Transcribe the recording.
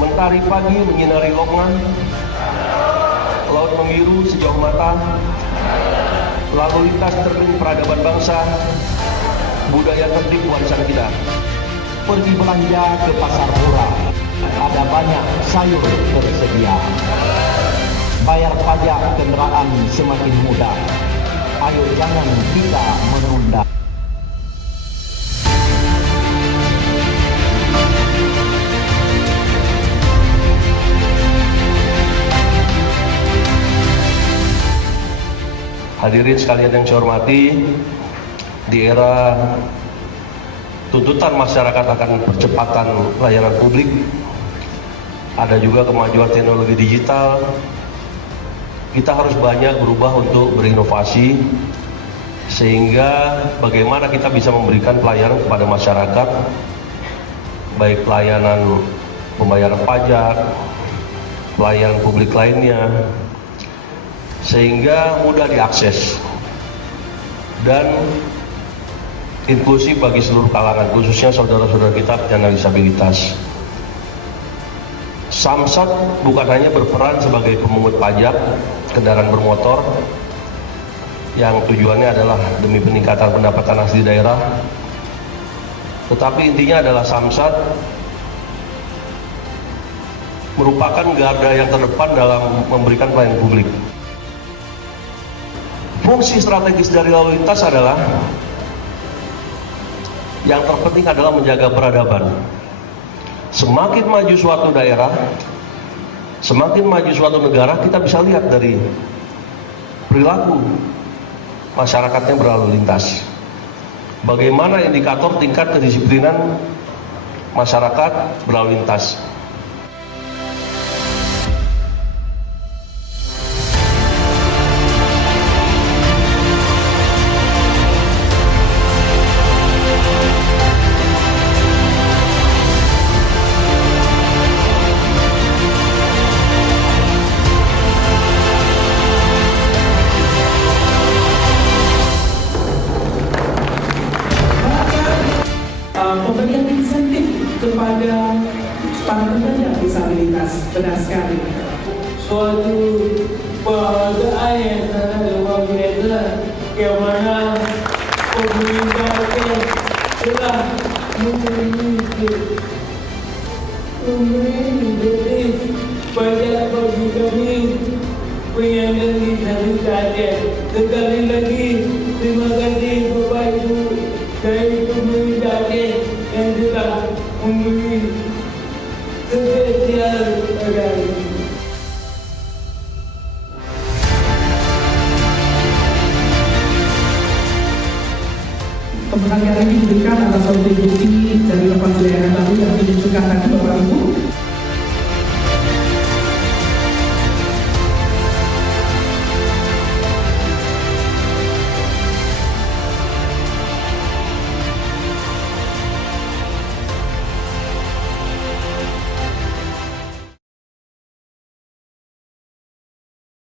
Mentari pagi menyinari longan, laut membiru sejauh mata, lalu lintas cermin peradaban bangsa, budaya tertib warisan kita. Pergi belanja ke pasar murah, ada banyak sayur tersedia. Bayar pajak kendaraan semakin mudah, ayo jangan kita menunda. Hadirin sekalian yang saya hormati, di era tuntutan masyarakat akan percepatan layanan publik, ada juga kemajuan teknologi digital, kita harus banyak berubah untuk berinovasi, sehingga bagaimana kita bisa memberikan pelayanan kepada masyarakat, baik pelayanan pembayaran pajak, pelayanan publik lainnya, sehingga mudah diakses dan inklusif bagi seluruh kalangan, khususnya saudara-saudara kita penyandang disabilitas. Samsat bukan hanya berperan sebagai pemungut pajak kendaraan bermotor yang tujuannya adalah demi peningkatan pendapatan asli daerah, tetapi intinya adalah Samsat merupakan garda yang terdepan dalam memberikan pelayanan publik. Fungsi strategis dari lalu lintas adalah yang terpenting adalah menjaga peradaban. Semakin maju suatu daerah, semakin maju suatu negara, kita bisa lihat dari perilaku masyarakatnya berlalu lintas. Bagaimana indikator tingkat kedisiplinan masyarakat berlalu lintas. Pemberian insentif kepada para penyandang disabilitas, benar sekali. Suatu penghargaan yang sangat luar biasa, yang mana pemerintah telah memberi pajak bagi kami penyandang disabilitas. Sekali lagi terima kasih Bapak Ibu dari pemerintah yang telah memberi spesial pada ini. Penghargaan ini diberikan atas kontribusi dari Bapak Sudara baru yang ditunjukkan tadi Bapak Ibu